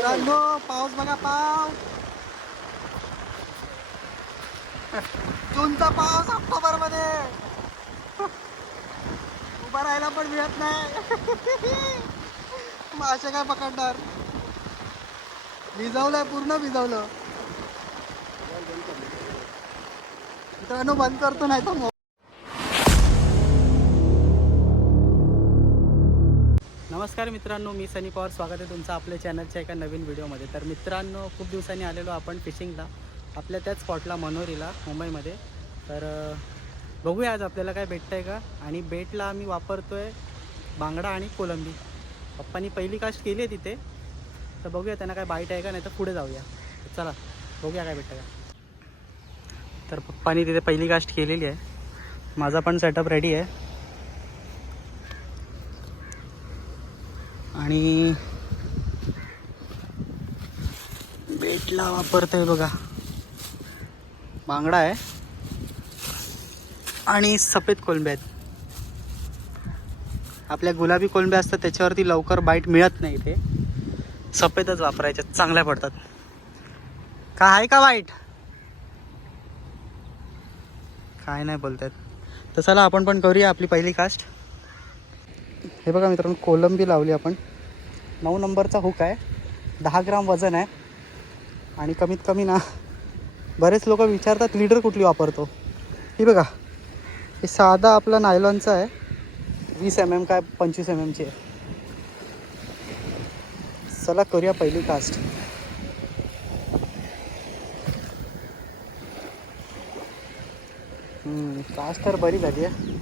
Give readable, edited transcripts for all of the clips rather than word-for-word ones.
मित्रांनो पाऊस बघा, पाऊस जूनचा पाऊस ऑक्टोबर मध्ये उभा राहायला पण मिळत नाही. मासे काय पकडणार, भिजवलंय पूर्ण भिजवलं. मित्रांनो बंद करतो नाही तर नमस्कार मित्रांनो, मी सनी पवार. स्वागत आहे तुमचं आपल्या चॅनलच्या एका नवीन व्हिडिओमध्ये. तर मित्रांनो, खूप दिवसांनी आलेलो आपण फिशिंगला, आपल्या त्याच स्पॉटला मनोरीला मुंबईमध्ये. तर बघूया आज आपल्याला काय भेटतं आहे का. आणि बेटला आम्ही वापरतो आहे बांगडा आणि कोलंबी. पप्पांनी पहिली कास्ट केली आहे तिथे, तर बघूया त्यांना काय बाईट आहे का, नाही तर पुढे जाऊया. चला बघूया काय भेटतं का. तर पप्पांनी तिथे पहिली कास्ट केलेली आहे, माझा पण सेटअप रेडी आहे. आणि बेटला वापरतोय बघा, बांगडा आहे आणि सफेद कोलंबे आहेत. आपल्या गुलाबी कोलंबे असतात त्याच्यावरती लवकर बाईट मिळत नाही, ते सफेदच वापरायचे, चांगल्या पडतात. का आहे का बाईट, काय नाही बोलतात. तर चला आपण पण करूया आपली पहिली कास्ट. हे बघा मित्रांनो, कोलंबी लावली आपण. 9 नंबरचा हुक आहे, 10 ग्राम वजन आहे. आणि कमीत कमी ना, बरेच लोक विचारतात लीडर कुठली वापरतो. ही बघा, हे साधा आपला नायलॉनचा आहे, 20 mm काय 25 mm ची आहे. चला करूया पहिली कास्ट. कास्ट तर बरी झाली आहे.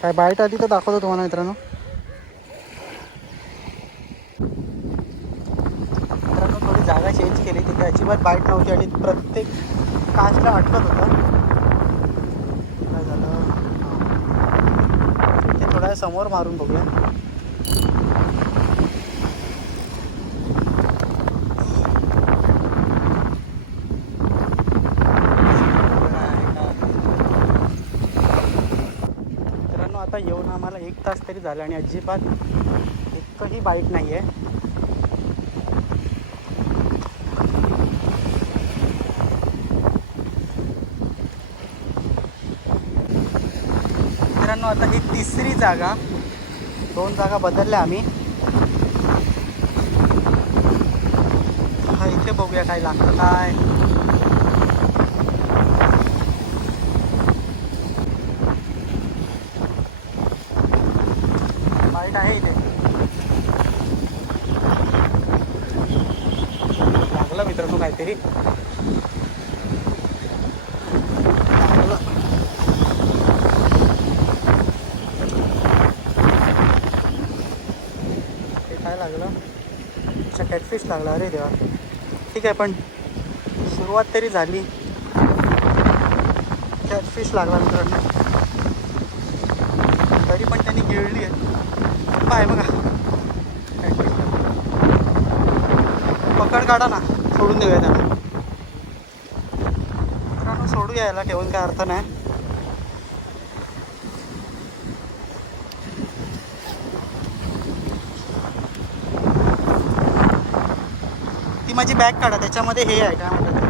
काय बाईट आधी तर दाखवतो तुम्हाला मित्रांनो. मित्रांनो थोडी जागा चेंज केली, तिथे अजिबात बाईट नव्हती आणि प्रत्येक कास्टला अटकत होतं. काय झालं, ते थोड्या समोर मारून बघूया. आता येऊन आम्हाला 1 तास तरी झाला आणि अजिबात एकही बाईट नाही आहे. मित्रांनो आता ही तिसरी जागा, 2 जागा बदलल्या आम्ही. हा इथे बघूया काय लागतं काय. बाईट आहे इथे, लागलं मित्रांनो काहीतरी. लागलं, हे काय लागलं, अच्छा कॅटफिश लागला. अरे देवा, ठीक आहे पण सुरुवात तरी झाली. कॅटफिश लागला मित्रांनो, तरी पण त्यांनी गिळली आहे. आहे बघा कॅटफिश. पकड काढा ना, सोडून देऊया त्यांना. मित्रांनो सोडूया, याला ठेवून काय अर्थ नाही. ती माझी बॅग काढा, त्याच्यामध्ये हे आहे काय म्हणतात,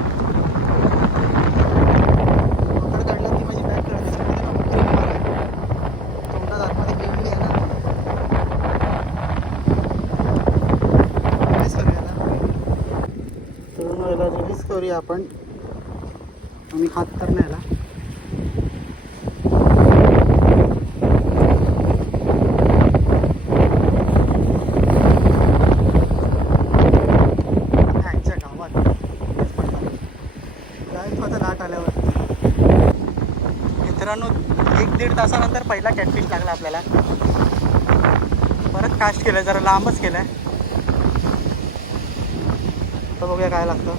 पकड काढलं ती माझी बॅग काढा, त्याच्यामध्ये तोंडात आतमध्ये गिळली आहे ना. याला रिलीज करूया आपण. आम्ही हात तर नाही याला. ह्याच्या गावात काय होतं लाट आल्यावर. मित्रांनो 1-1.5 तासानंतर पहिला कॅटफिश लागला आपल्याला. परत कास्ट केलं, जरा लांबच केलं आहे. तर बघूया काय लागतं.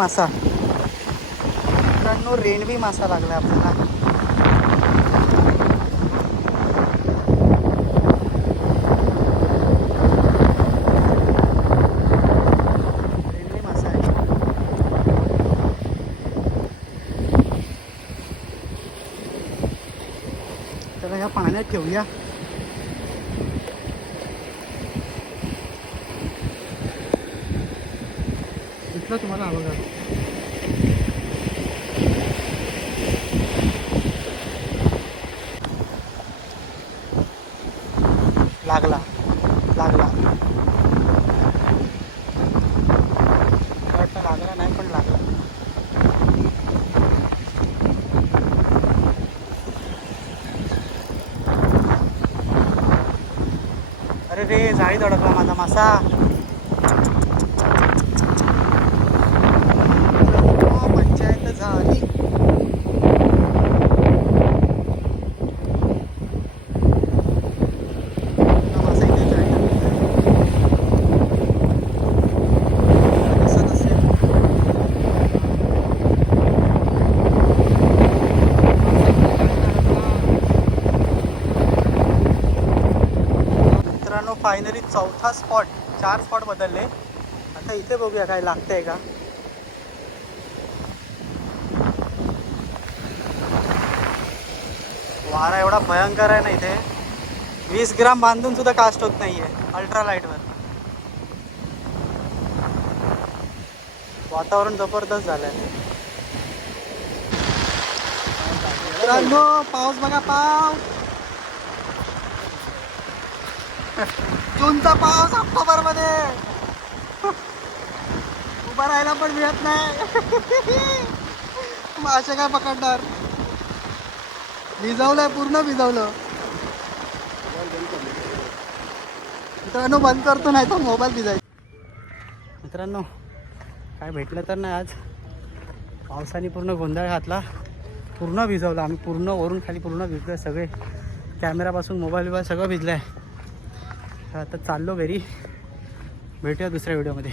मासा मित्रांनो, रेणवी मासा लागला आपल्याला. रेणवी मासा आहे. त्याला ह्या पाण्यात ठेवूया. दिसलं तुम्हाला हवं का? लागला लागला वाटतं लागला नाही पण लागला. अरे रे, जाळीत अडकला माझा मासा. पंचायत झाली. फायनली चौथा स्पॉट, 4 स्पॉट बदलले. आता इथे बघूया काय लागतंय का. वारा एवढा भयंकर आहे ना इथे, 20 ग्राम बांधून सुद्धा कास्ट होत नाहीये अल्ट्रा लाईटवर. वातावरण जबरदस्त झालंय मित्रांनो. पाऊस बघा, पाऊस. जूनचा पाऊस ऑक्टोबर मध्ये. उभा राहायला पण मिळत नाही. मासे काय पकडणार. भिजवलंय, पूर्ण भिजवलं. मित्रांनो बंद करतो, नाही तर मोबाईल भिजायचा. मित्रांनो काय भेटलं तर नाही आज. पावसाने पूर्ण गोंधळ घातला, पूर्ण भिजवलं आम्ही. पूर्ण वरून खाली पूर्ण भिजलं सगळे. कॅमेरापासून मोबाईल सगळं भिजलं आहे. आता चाललो घरी. भेटूया दुसऱ्या व्हिडिओमध्ये.